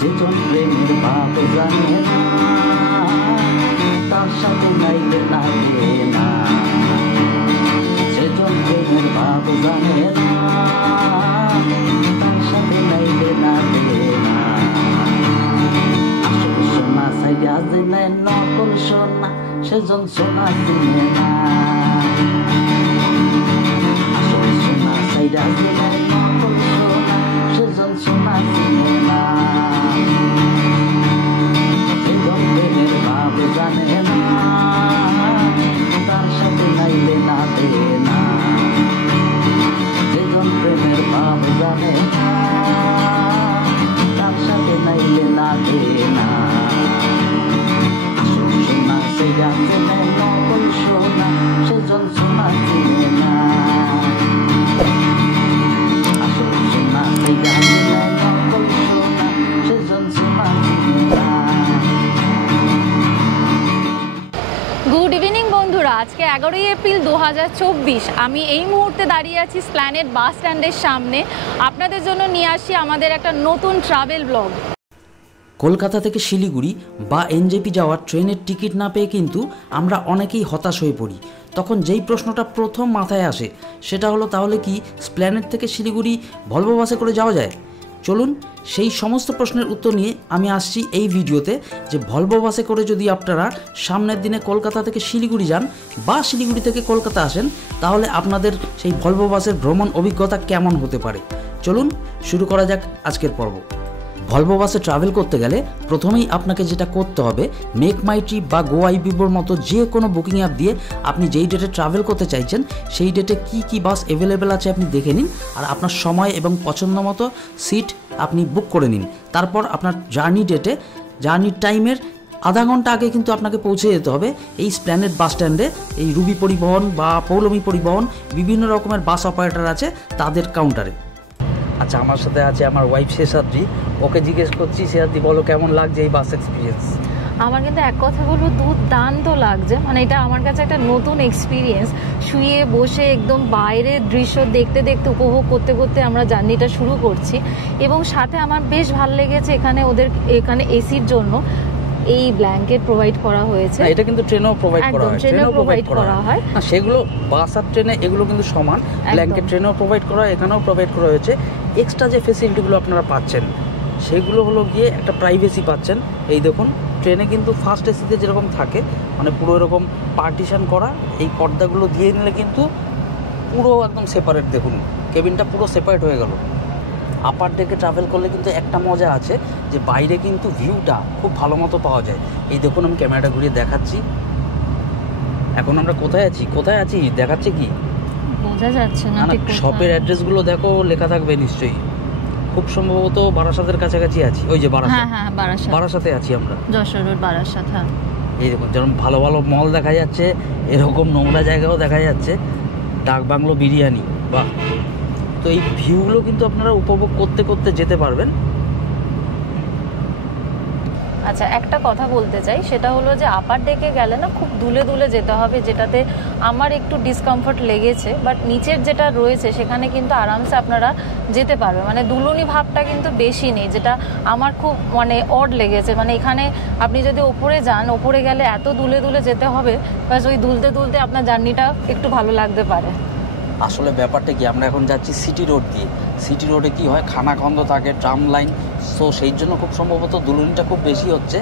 যেজন প্রেমের ভাব জানে না তার সাথে নাইলে লাগে না। যেজন প্রেমের ভাব জানে না তার সাথে নাইলে লাগে না। আসল সোনা সাইডা জেনে নকল সোনা সেজন সোনা চিনে না। আসল সোনা সাইডা জেনে নকল সোনা সেজন সোনা চিনে না। যেজন প্রেমের ভাব জানে না তার সাথে নাইলে নাচে না। যেজন প্রেমের ভাব জানে না তার সাথে নাইলে নাচে না। আসল সোনা সেটা চেনে নকল সোনা সেজন সোনা চিনে না। আসল সোনা সেটা চেনে নকল সোনা সেজন সোনা চিনে না। গুড ইভিনিং বন্ধুরা, আজকে 11ই এপ্রিল 2024। আমি এই মুহূর্তে দাঁড়িয়ে আছি স্প্ল্যানেড বাস স্ট্যান্ডের সামনে। আপনাদের জন্য নিয়ে আসি আমাদের একটা নতুন ট্রাভেল ব্লগ। কলকাতা থেকে শিলিগুড়ি বা এনজেপি যাওয়ার ট্রেনের টিকিট না পেয়ে কিন্তু আমরা অনেকেই হতাশ হয়ে পড়ি। তখন যেই প্রশ্নটা প্রথম মাথায় আসে সেটা হলো, তাহলে কি স্প্ল্যানেড থেকে শিলিগুড়ি ভলভো বাসে করে যাওয়া যায়? চলুন সেই সমস্ত প্রশ্নের উত্তর নিয়ে আমি আসছি এই ভিডিওতে, যে ভলভো বাসে করে যদি আপনারা সামনের দিনে কলকাতা থেকে শিলিগুড়ি যান বা শিলিগুড়ি থেকে কলকাতা আসেন, তাহলে আপনাদের সেই ভলভো বাসের ভ্রমণ অভিজ্ঞতা কেমন হতে পারে। চলুন শুরু করা যাক আজকের পর্ব। ভলভো বাসে ট্রাভেল করতে গেলে প্রথমেই আপনাকে যেটা করতে হবে, মেক মাই ট্রিপ বা গো আইবিবোর মতো যে কোনো বুকিং অ্যাপ দিয়ে আপনি যেই ডেটে ট্রাভেল করতে চাইছেন সেই ডেটে কি বাস অ্যাভেলেবেল আছে আপনি দেখে নিন, আর আপনার সময় এবং পছন্দ মতো সিট আপনি বুক করে নিন। তারপর আপনার জার্নির টাইমের আধা ঘন্টা আগে কিন্তু আপনাকে পৌঁছে যেতে হবে এই স্প্ল্যানেড বাস স্ট্যান্ডে। এই রুবি পরিবহন বা পৌলমী পরিবহন বিভিন্ন রকমের বাস অপারেটর আছে তাদের কাউন্টারে। আচ্ছা, আমার সাথে আছে আমার ওয়াইফ শেষাদ্রি। ওকে জিজ্ঞেস করছি, শেষাদ্রি বলো কেমন লাগছে এই বাস এক্সপিরিয়েন্স? আমার কিন্তু এক কথা বলবো, দুর্দান্ত লাগছে। মানে এটা আমার কাছে একটা নতুন এক্সপিরিয়েন্স। শুয়ে বসে একদম বাইরের দৃশ্য দেখতে দেখতে উপভোগ করতে করতে আমরা জার্নিটা শুরু করছি। এবং সাথে আমার বেশ ভালো লেগেছে এখানে এসির জন্য এই ব্ল্যাঙ্কেট প্রোভাইড করা হয়েছে। এটা কিন্তু ট্রেনেও প্রোভাইড করা হয়। না, সেগুলো বাস আর ট্রেনে এগুলো কিন্তু সমান। ব্ল্যাঙ্কেট ট্রেনেও প্রোভাইড করা হয়, এখানেও প্রোভাইড করা হয়েছে। এক্সট্রা যে ফেসিলিটিগুলো আপনারা পাচ্ছেন সেগুলো হলো গিয়ে একটা প্রাইভেসি পাচ্ছেন। এই দেখুন, ট্রেনে কিন্তু ফার্স্ট এসিতে যেরকম থাকে, মানে পুরো এরকম পার্টিশন করা, এই পর্দাগুলো দিয়ে নিলে কিন্তু পুরো একদম সেপারেট। দেখুন, কেবিনটা পুরো সেপারেট হয়ে গেল। আপার ডেকে ট্রাভেল করলে কিন্তু একটা মজা আছে, যে বাইরে কিন্তু ভিউটা খুব ভালো মতো পাওয়া যায়। এই দেখুন, আমি ক্যামেরাটা ঘুরিয়ে দেখাচ্ছি। এখন আমরা কোথায় আছি দেখাচ্ছে কি বোঝা যাচ্ছে না। শপের অ্যাড্রেসগুলো দেখো, লেখা থাকবে নিশ্চয়ই। খুব সম্ভবত বারাসাতের কাছাকাছি আছি। ওই যে বারাসাতে আছি আমরা, যশোর রোড বারাসাত। এই দেখুন, যেমন ভালো ভালো মল দেখা যাচ্ছে, এরকম নোংরা জায়গাও দেখা যাচ্ছে। ডাক বাংলো বিরিয়ানি, বাহ! তো এই ভিউগুলো কিন্তু আপনারা উপভোগ করতে করতে যেতে পারবেন। আচ্ছা, একটা কথা বলতে চাই, সেটা হলো যে আপার ডেকে গেলে না খুব দুলে দুলে যেতে হবে, যেটাতে আমার একটু ডিসকমফর্ট লেগেছে। বাট নিচের যেটা রয়েছে সেখানে কিন্তু আরামসে আপনারা যেতে পারবে। মানে দুলুনি ভাবটা কিন্তু বেশি নেই, যেটা আমার খুব অড লেগেছে। মানে এখানে আপনি যদি ওপরে যান, ওপরে গেলে এত দুলে দুলে যেতে হবে, বাস ওই দুলতে দুলতে আপনার জার্নিটা একটু ভালো লাগতে পারে। আসলে ব্যাপারটা কি, আমরা এখন যাচ্ছি সিটি রোড দিয়ে। সিটি রোডে কি হয়, খানাখন্দ থাকে, ট্রাম লাইন, সো সেই জন্য খুব সম্ভবত দুলুনিটা খুব বেশি হচ্ছে।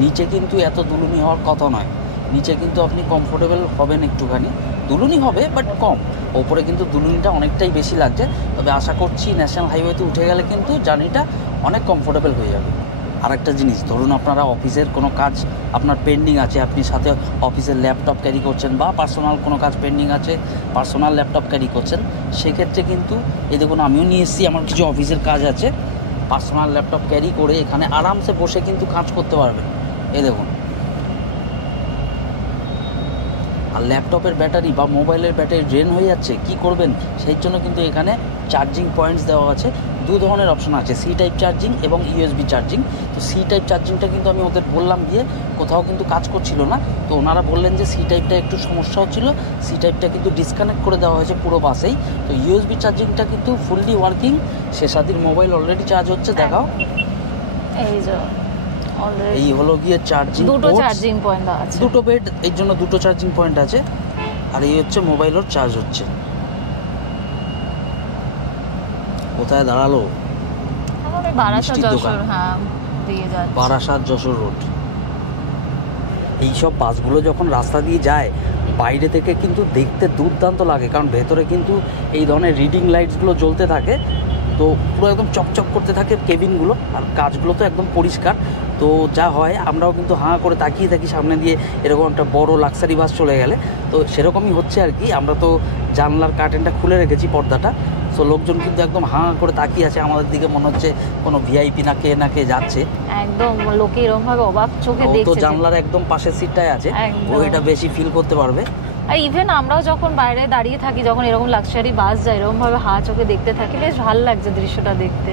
নিচে কিন্তু এত দুলুনি হওয়ার কথা নয়। নিচে কিন্তু আপনি কমফোর্টেবল হবেন, একটুখানি দুলুনি হবে বাট কম। ওপরে কিন্তু দুলুনিটা অনেকটাই বেশি লাগছে। তবে আশা করছি ন্যাশনাল হাইওয়েতে উঠে গেলে কিন্তু জার্নিটা অনেক কমফোর্টেবল হয়ে যাবে। আরেকটা জিনিস, ধরুন আপনারা অফিসের কোনো কাজ আপনার পেন্ডিং আছে, আপনি সাথে অফিসের ল্যাপটপ ক্যারি করছেন, বা পার্সোনাল কোনো কাজ পেন্ডিং আছে, পার্সোনাল ল্যাপটপ ক্যারি করছেন, সেক্ষেত্রে কিন্তু এই দেখুন, আমিও নিয়ে এসেছি, আমার কিছু অফিসের কাজ আছে। পার্সোনাল ল্যাপটপ ক্যারি করে এখানে আরামসে বসে কিন্তু কাজ করতে পারবেন। এই দেখুন, আর ল্যাপটপের ব্যাটারি বা মোবাইলের ব্যাটারি ড্রেন হয়ে যাচ্ছে, কি করবেন? সেই জন্য কিন্তু এখানে চার্জিং পয়েন্টস দেওয়া আছে। দু ধরনের অপশন আছে, সি টাইপ চার্জিং এবং ইউএসবি চার্জিং। তো সি টাইপ চার্জিংটা কিন্তু আমি ওদের বললাম গিয়ে, কোথাও কিন্তু কাজ করছিল না। তো ওনারা বললেন যে সি টাইপটা একটু সমস্যা হচ্ছিল, সি টাইপটা কিন্তু ডিসকানেক্ট করে দেওয়া হয়েছে পুরো বাসেই। তো ইউএসবি চার্জিংটা কিন্তু ফুললি ওয়ার্কিং। শেষাদির মোবাইল অলরেডি চার্জ হচ্ছে, দেখাও। এই যে অলরেডি এই হলো গিয়ে চার্জিং, দুটো চার্জিং পয়েন্ট আছে, দুটো বেড, এর জন্য দুটো চার্জিং পয়েন্ট আছে। আর এই হচ্ছে মোবাইলের চার্জ হচ্ছে। কোথায় দাঁড়ালো? বারাসাত যশোর, হ্যাঁ দিয়ে যাচ্ছে বারাসাত যশোর রোড। এইসব বাসগুলো যখন রাস্তা দিয়ে যায় বাইরে থেকে কিন্তু দেখতে দুর্দান্ত লাগে, কারণ ভেতরে কিন্তু এই ধরনের রিডিং লাইটসগুলো জ্বলতে থাকে, তো পুরো একদম চকচক করতে থাকে কেবিনগুলো, আর কাজগুলো তো একদম পরিষ্কার। তো যা হয় আমরাও কিন্তু হাঁ করে তাকিয়ে থাকি সামনে দিয়ে এরকম একটা বড় লাক্সারি বাস চলে গেলে। তো সেরকমই হচ্ছে আর কি। আমরা তো জানলার কার্টেনটা খুলে রেখেছি, পর্দাটা, তো লোকজন কিন্তু একদম হাঁ করে তাকিয়ে আছে আমাদের দিকে, মনে হচ্ছে কোনো ভিআইপি না কে যাচ্ছে। একদম লোকে এরকম ভাবে অবাক চোখে দেখছে। তো জানলার একদম পাশের সিটটায় আছে, ও এটা বেশি ফিল করতে পারবে। আর ইভেন আমরাও যখন বাইরে দাঁড়িয়ে থাকি, যখন এরকম লাক্সারি বাস যায়, এরকম ভাবে হা চোখে দেখতে থাকি, বেশ ভালো লাগছে দৃশ্যটা দেখতে।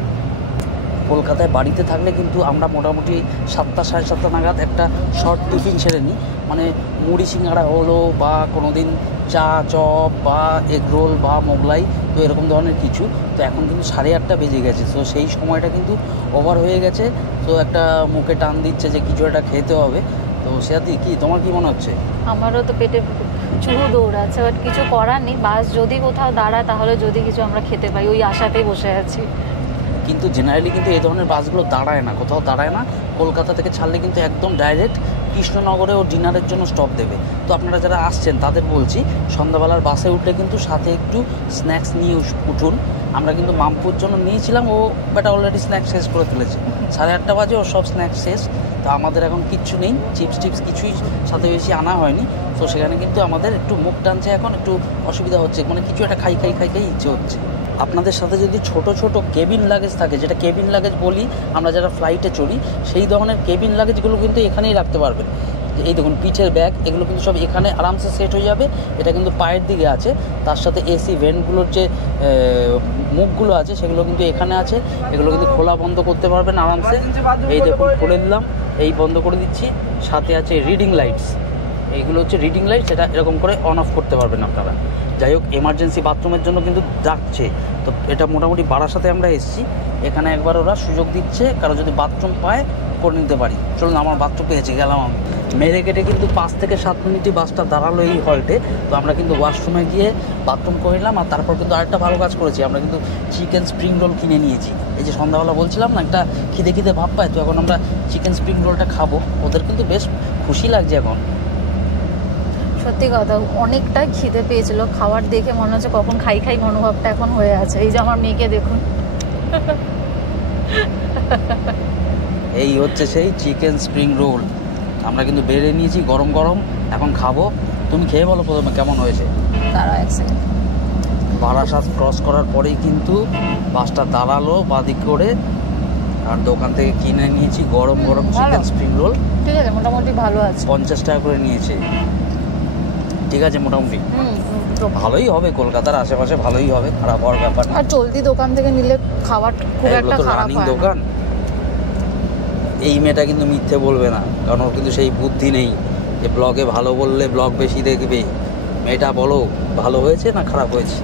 কলকাতায় বাড়িতে থাকলে কিন্তু আমরা মোটামুটি 7টা সাড়ে 7টা নাগাদ একটা শর্ট টিফিন ছেড়ে নিই, মানে মুড়ি সিঙ্গাড়া হলো বা কোনো দিন চা চপ বা এগ রোল বা মোগলাই, তো এরকম ধরনের কিছু। তো এখন কিন্তু 8:30 বেজে গেছে, তো সেই সময়টা কিন্তু ওভার হয়ে গেছে। তো একটা মুখে টান দিচ্ছে যে কিছু একটা খেতে হবে। তো সেটাতে কি তোমার কি মনে হচ্ছে? আমারও তো পেটে চুরু দৌড়াচ্ছে, বাট কিছু করার নেই। বাস যদি কোথাও দাঁড়ায় তাহলে যদি কিছু আমরা খেতে পাই, ওই আশাতেই বসে আছি। কিন্তু জেনারেলি কিন্তু এই ধরনের বাসগুলো দাঁড়ায় না, কোথাও দাঁড়ায় না। কলকাতা থেকে ছাড়লে কিন্তু একদম ডাইরেক্ট কৃষ্ণনগরে ও ডিনারের জন্য স্টপ দেবে। তো আপনারা যারা আসছেন তাদের বলছি, সন্ধ্যাবেলার বাসে উঠলে কিন্তু সাথে একটু স্ন্যাক্স নিয়ে উঠুন। আমরা কিন্তু মামপুর জন্য নিয়েছিলাম, ও বেটা অলরেডি স্ন্যাক্স শেষ করে ফেলেছে। 8:30 বাজে ও সব স্ন্যাক্স শেষ। তো আমাদের এখন কিচ্ছু নেই, চিপস টিপস কিছুই সাথে বেশি আনা হয়নি। তো সেখানে কিন্তু আমাদের একটু মুখ টানছে, এখন একটু অসুবিধা হচ্ছে, মানে কিছু একটা খাই ইচ্ছে হচ্ছে। আপনাদের সাথে যদি ছোট ছোট কেবিন লাগেজ থাকে, যেটা কেবিন লাগেজ বলি আমরা যারা ফ্লাইটে চড়ি, সেই ধরনের কেবিন লাগেজগুলো কিন্তু এখানেই রাখতে পারবেন। এই দেখুন পিঠের ব্যাগ, এগুলো কিন্তু সব এখানে আরামসে সেট হয়ে যাবে। এটা কিন্তু পায়ের দিকে আছে, তার সাথে এসি ভেন্টগুলোর যে মুখগুলো আছে সেগুলো কিন্তু এখানে আছে। এগুলো কিন্তু খোলা বন্ধ করতে পারবেন আরামসে। এই দেখুন খুলে দিলাম, এই বন্ধ করে দিচ্ছি। সাথে আছে রিডিং লাইটস, এইগুলো হচ্ছে রিডিং লাইট, সেটা এরকম করে অন অফ করতে পারবেন আপনারা। যাই হোক, এমার্জেন্সি বাথরুমের জন্য কিন্তু ডাকছে। তো এটা মোটামুটি বারাসাতে আমরা এসেছি, এখানে একবার ওরা সুযোগ দিচ্ছে, কারো যদি বাথরুম পায় করে নিতে পারি। চলুন, আমার বাথরুম পেয়েছি, গেলাম আমি। মেরে কেটে কিন্তু 5 থেকে 7 মিনিটই বাসটা দাঁড়ালো এই হল্টে। তো আমরা কিন্তু ওয়াশরুমে গিয়ে বাথরুম করে নিলাম। আর তারপর কিন্তু আরেকটা ভালো কাজ করেছি, আমরা কিন্তু চিকেন স্প্রিং রোল কিনে নিয়েছি। এই যে সন্ধ্যাবেলা বলছিলাম না একটা খিদে ভাব পায়, তো এখন আমরা চিকেন স্প্রিং রোলটা খাবো। ওদের কিন্তু বেশ খুশি লাগছে এখন। সত্যি কথা, অনেকটাই খিদে পেয়েছিল। খাবার দেখে মনে হচ্ছে কখন খাই মনোভাবটা এখন হয়ে আছে। এই যে আমার মেয়েকে দেখুন, এই হচ্ছে সেই চিকেন স্প্রিং রোল। আমরা কিন্তু বেড়ে নিয়েছি গরম গরম, এখন খাবো। তুমি খেয়ে বলো প্রথমে কেমন হয়েছে। দাঁড়াও এক সেকেন্ড। বারাসাত ক্রস করার পরেই কিন্তু বাসটা দাঁড়ালো বাঁদিক করে, আর দোকান থেকে কিনে নিয়েছি গরম চিকেন স্প্রিং রোল। ঠিক আছে, মোটামুটি ভালো আছে। 50 টাকা করে নিয়েছে। ঠিক আছে, মোটামুটি ভালোই হবে, কলকাতার আশেপাশে ভালোই হবে, খারাপ হওয়ার ব্যাপার না। আর চলতি দোকান থেকে নিলে খাবার খুব একটা খারাপ হয় না। দোকান। এই মেয়েটা কিন্তু মিথ্যে বলবে না, কারণ ওর কিন্তু সেই বুদ্ধি নেই যে ব্লগে ভালো বললে ব্লগ বেশি দেখবে। মেয়েটা বলো ভালো হয়েছে না খারাপ হয়েছে,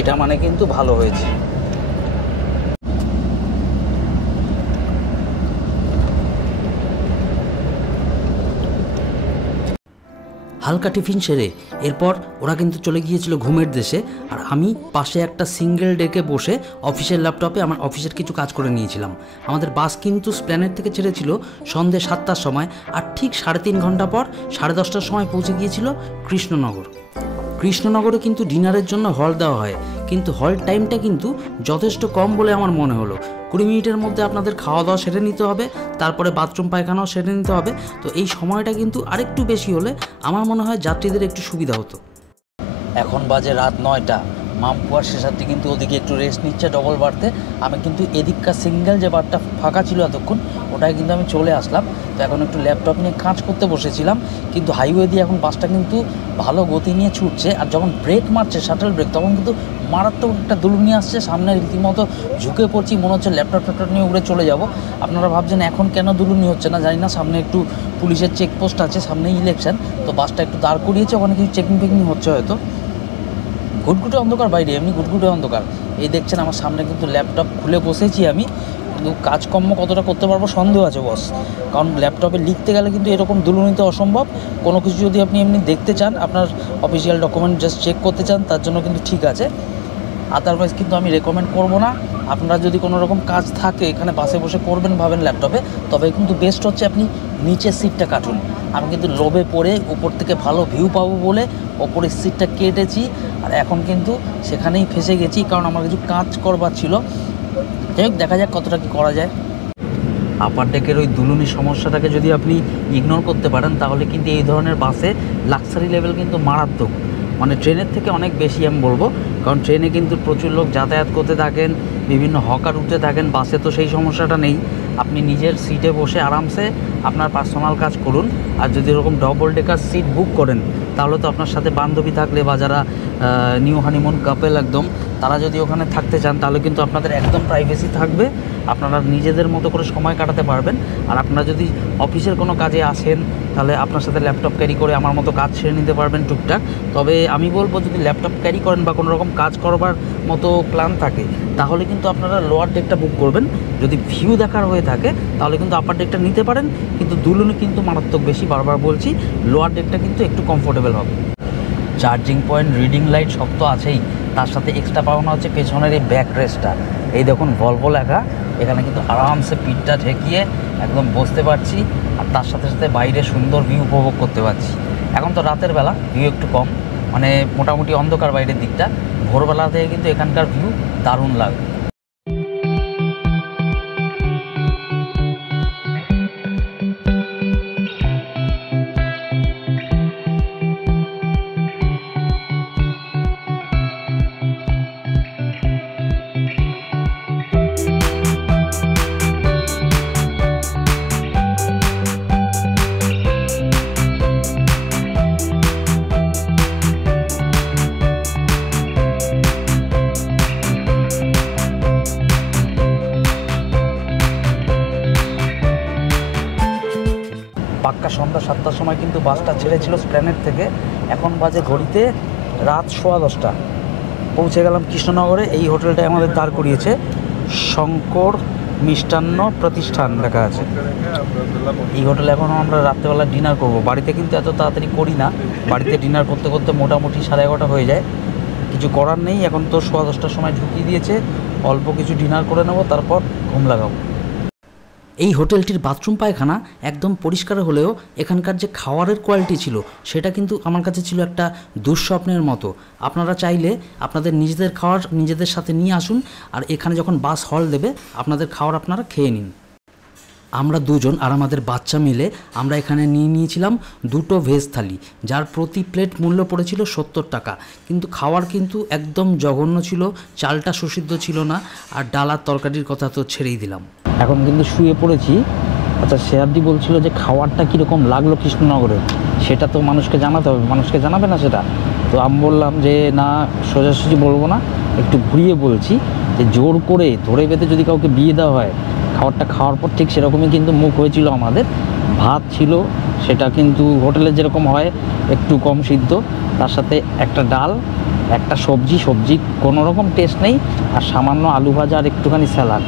এটা মানে কিন্তু ভালো হয়েছে। হালকা টিফিন সেরে এরপর ওরা কিন্তু চলে গিয়েছিল ঘুমের দেশে, আর আমি পাশে একটা সিঙ্গেল ডেকে বসে অফিসের ল্যাপটপে আমার অফিসের কিছু কাজ করে নিয়েছিলাম। আমাদের বাস কিন্তু স্প্ল্যানেড থেকে ছেড়েছিল সন্ধ্যে 7টার সময়, আর ঠিক 3.5 ঘন্টা পর 10:30টার সময় পৌঁছে গিয়েছিল কৃষ্ণনগর। কৃষ্ণনগরে কিন্তু ডিনারের জন্য হল দেওয়া হয়, কিন্তু হল টাইমটা কিন্তু যথেষ্ট কম বলে আমার মনে হলো। 20 মিনিটের মধ্যে আপনাদের খাওয়া দাওয়া সেরে নিতে হবে, তারপরে বাথরুম পায়খানাও সেরে নিতে হবে। তো এই সময়টা কিন্তু আরেকটু বেশি হলে আমার মনে হয় যাত্রীদের একটু সুবিধা হতো। এখন বাজে রাত 9টা। মামপুয়ার শেষার্থী কিন্তু ওদিকে একটু রেস্ট নিচ্ছে ডবল বার্থে। আমি কিন্তু এদিককার সিঙ্গেল যে বারটা ফাঁকা ছিল এতক্ষণ, ওটাই কিন্তু আমি চলে আসলাম। তো এখন একটু ল্যাপটপ নিয়ে কাজ করতে বসেছিলাম, কিন্তু হাইওয়ে দিয়ে এখন বাসটা কিন্তু ভালো গতি নিয়ে ছুটছে। আর যখন ব্রেক মারছে শাটল ব্রেক, তখন কিন্তু মারাত্মক একটা দুলুনি আসছে সামনে, রীতিমতো ঝুঁকে পড়ছি, মনে হচ্ছে ল্যাপটপ নিয়ে উড়ে চলে যাব। আপনারা ভাবছেন এখন কেন দুলুনি হচ্ছে না, জানি না। সামনে একটু পুলিশের চেকপোস্ট আছে, সামনে ইলেকশন, তো বাসটা একটু দাঁড় করিয়েছে, ওখানে কিছু চেকিং হচ্ছে হয়তো। ঘুটঘুটে অন্ধকার বাইরে, এমনি ঘুটঘুটে অন্ধকার। এই দেখছেন আমার সামনে কিন্তু ল্যাপটপ খুলে বসেছি আমি, কিন্তু কাজকর্ম কতটা করতে পারবো সন্দেহ আছে বস, কারণ ল্যাপটপে লিখতে গেলে কিন্তু এরকম দুলুনিতে অসম্ভব। কোনো কিছু যদি আপনি এমনি দেখতে চান, আপনার অফিসিয়াল ডকুমেন্ট জাস্ট চেক করতে চান, তার জন্য কিন্তু ঠিক আছে, আদারওয়াইজ কিন্তু আমি রেকমেন্ড করবো না। আপনারা যদি কোনো রকম কাজ থাকে এখানে বাসে বসে করবেন ভাবেন ল্যাপটপে, তবে কিন্তু বেস্ট হচ্ছে আপনি নিচের সিটটা কাটুন। আমি কিন্তু লোভে পড়ে উপর থেকে ভালো ভিউ পাবো বলে ওপরের সিটটা কেটেছি, আর এখন কিন্তু সেখানেই ফেসে গেছি, কারণ আমার কিছু কাজ করবার ছিল। যাই হোক, দেখা যাক কতটা কী করা যায়। আপার ডেকের ওই দুলুনি সমস্যাটাকে যদি আপনি ইগনোর করতে পারেন, তাহলে কিন্তু এই ধরনের বাসে লাক্সারি লেভেল কিন্তু মারাত্মক, মানে ট্রেনের থেকে অনেক বেশি আমি বলবো। কারণ ট্রেনে কিন্তু প্রচুর লোক যাতায়াত করতে থাকেন, বিভিন্ন হকার উঠতে থাকেন, বাসে তো সেই সমস্যাটা নেই। আপনি নিজের সিটে বসে আরামসে আপনার পার্সোনাল কাজ করুন। আর যদি এরকম ডবল ডেকার সিট বুক করেন, তাহলে তো আপনার সাথে বান্ধবী থাকলে বা যারা নিউ হানিমুন কাপেল একদম, তারা যদি ওখানে থাকতে চান, তাহলে কিন্তু আপনাদের একদম প্রাইভেসি থাকবে, আপনারা নিজেদের মতো করে সময় কাটাতে পারবেন। আর আপনারা যদি অফিসের কোনো কাজে আসেন, তাহলে আপনার সাথে ল্যাপটপ ক্যারি করে আমার মতো কাজ সেরে নিতে পারবেন টুকটাক। তবে আমি বলবো, যদি ল্যাপটপ ক্যারি করেন বা কোনো রকম কাজ করবার মতো প্ল্যান থাকে, তাহলে কিন্তু আপনারা লোয়ার ডেকটা বুক করবেন। যদি ভিউ দেখার হয়ে থাকে, তাহলে কিন্তু আপার ডেকটা নিতে পারেন, কিন্তু দুলুনি কিন্তু মারাত্মক বেশি, বারবার বলছি, লোয়ার ডেকটা কিন্তু একটু কমফোর্টেবল হবে। চার্জিং পয়েন্ট, রিডিং লাইট সব তো আছেই, তার সাথে এক্সট্রা পাওনা হচ্ছে পেছনের এই ব্যাক রেস্টটা। এই দেখুন ভলভো লেখা, এখানে কিন্তু আরামসে পিঠটা ঠেকিয়ে একদম বসতে পারছি, আর তার সাথে সাথে বাইরে সুন্দর ভিউ উপভোগ করতে পারছি। এখন তো রাতের বেলা ভিউ একটু কম, মানে মোটামুটি অন্ধকার বাইরের দিকটা, ভোরবেলা থেকে কিন্তু এখানকার ভিউ দারুণ লাগে। পাক্কা সন্ধ্যা 7টার সময় কিন্তু বাসটা ছেড়েছিল স্প্ল্যানেড থেকে। এখন বাজে ঘড়িতে রাত 10:15। পৌঁছে গেলাম কৃষ্ণনগরে। এই হোটেলটায় আমাদের দাঁড় করিয়েছে, শঙ্কর মিষ্টান্ন প্রতিষ্ঠান লেখা আছে। এই হোটেলে এখন আমরা রাত্রেবেলা ডিনার করব। বাড়িতে কিন্তু এত তাড়াতাড়ি করি না, বাড়িতে ডিনার করতে করতে মোটামুটি 11:30 হয়ে যায়। কিছু করার নেই, এখন তো 10:15 সময় ঢুকিয়ে দিয়েছে, অল্প কিছু ডিনার করে নেব, তারপর ঘুম লাগাবো। এই হোটেলটির বাথরুম পায়খানা একদম পরিষ্কার হলেও এখানকার যে খাওয়ারের কোয়ালিটি ছিল, সেটা কিন্তু আমার কাছে ছিল একটা দুঃস্বপ্নের মতো। আপনারা চাইলে আপনাদের নিজেদের খাওয়ার নিজেদের সাথে নিয়ে আসুন, আর এখানে যখন বাস হল দেবে, আপনাদের খাওয়ার আপনারা খেয়ে নিন। আমরা দুজন আর আমাদের বাচ্চা মিলে আমরা এখানে নিয়েছিলাম 2টো ভেজ থালি, যার প্রতি প্লেট মূল্য পড়েছিল 70 টাকা। কিন্তু খাওয়ার কিন্তু একদম জঘন্য ছিল, চালটা সুসিদ্ধ ছিল না, আর ডাল আর তরকারির কথা তো ছেড়েই দিলাম। এখন কিন্তু শুয়ে পড়েছি। আচ্ছা, শেয়ারদি বলছিল যে খাওয়ারটা কীরকম লাগলো কৃষ্ণনগরে, সেটা তো মানুষকে জানাতে হবে, মানুষকে জানাবে না সেটা। তো আমি বললাম যে না, সোজাসুজি বলবো না, একটু ঘুরিয়ে বলছি যে জোর করে ধরে বেঁধে যদি কাউকে বিয়ে দেওয়া হয়, খাবারটা খাওয়ার পর ঠিক সেরকমই কিন্তু মুখ হয়েছিল আমাদের। ভাত ছিল, সেটা কিন্তু হোটেলে যেরকম হয় একটু কম সিদ্ধ, তার সাথে একটা ডাল, একটা সবজি কোনো রকম টেস্ট নেই, আর সামান্য আলু ভাজা আর একটুখানি স্যালাড।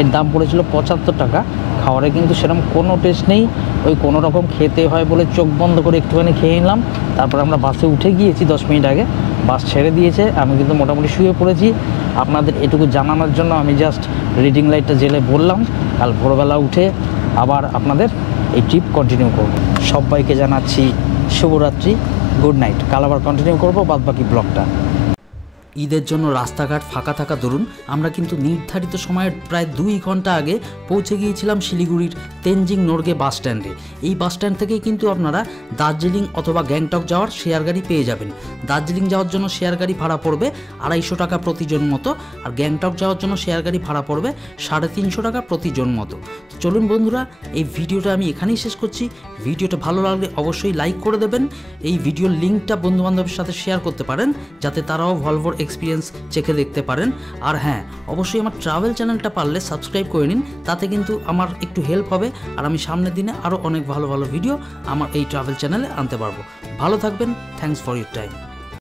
এর দাম পড়েছিল 75 টাকা। খাওয়ারে কিন্তু সেরকম কোনো টেস্ট নেই, ওই কোনো রকম খেতে হয় বলে চোখ বন্ধ করে একটুখানি খেয়ে নিলাম। তারপর আমরা বাসে উঠে গিয়েছি 10 মিনিট আগে, বাস ছেড়ে দিয়েছে, আমি কিন্তু মোটামুটি শুয়ে পড়েছি। আপনাদের এটুকু জানানোর জন্য আমি জাস্ট রিডিং লাইটটা জেলে বললাম, কাল ভোরবেলা উঠে আবার আপনাদের এই ট্রিপ কন্টিনিউ করব। সবাইকে জানাচ্ছি শুভরাত্রি, গুড নাইট। কাল আবার কন্টিনিউ করবো বাদবাকি ব্লগটা। ঈদের জন্য রাস্তাঘাট ফাঁকা থাকা দরুন আমরা কিন্তু নির্ধারিত সময়ের প্রায় 2 ঘন্টা আগে পৌঁছে গিয়েছিলাম শিলিগুড়ির তেনজিং নোরগে বাস স্ট্যান্ডে। এই বাস স্ট্যান্ড থেকেই কিন্তু আপনারা দার্জিলিং অথবা গ্যাংটক যাওয়ার শেয়ার গাড়ি পেয়ে যাবেন। দার্জিলিং যাওয়ার জন্য শেয়ার গাড়ি ভাড়া পড়বে 250 টাকা প্রতিজন মতো, আর গ্যাংটক যাওয়ার জন্য শেয়ার গাড়ি ভাড়া পড়বে 350 টাকা প্রতিজন মতো। চলুন বন্ধুরা, এই ভিডিওটা আমি এখানেই শেষ করছি। ভিডিওটা ভালো লাগলে অবশ্যই লাইক করে দেবেন। এই ভিডিওর লিঙ্কটা বন্ধুবান্ধবের সাথে শেয়ার করতে পারেন, যাতে তারাও ভলভোর এক্সপিরিয়েন্স চেখে দেখতে পারেন। আর হ্যাঁ, অবশ্যই আমার ট্রাভেল চ্যানেলটা পারলে সাবস্ক্রাইব করে নিন, তাতে কিন্তু আমার একটু হেল্প হবে, আর আমি সামনের দিনে আরও অনেক ভালো ভালো ভিডিও আমার এই ট্রাভেল চ্যানেলে আনতে পারবো। ভালো থাকবেন, থ্যাঙ্কস ফর ইউর টাইম।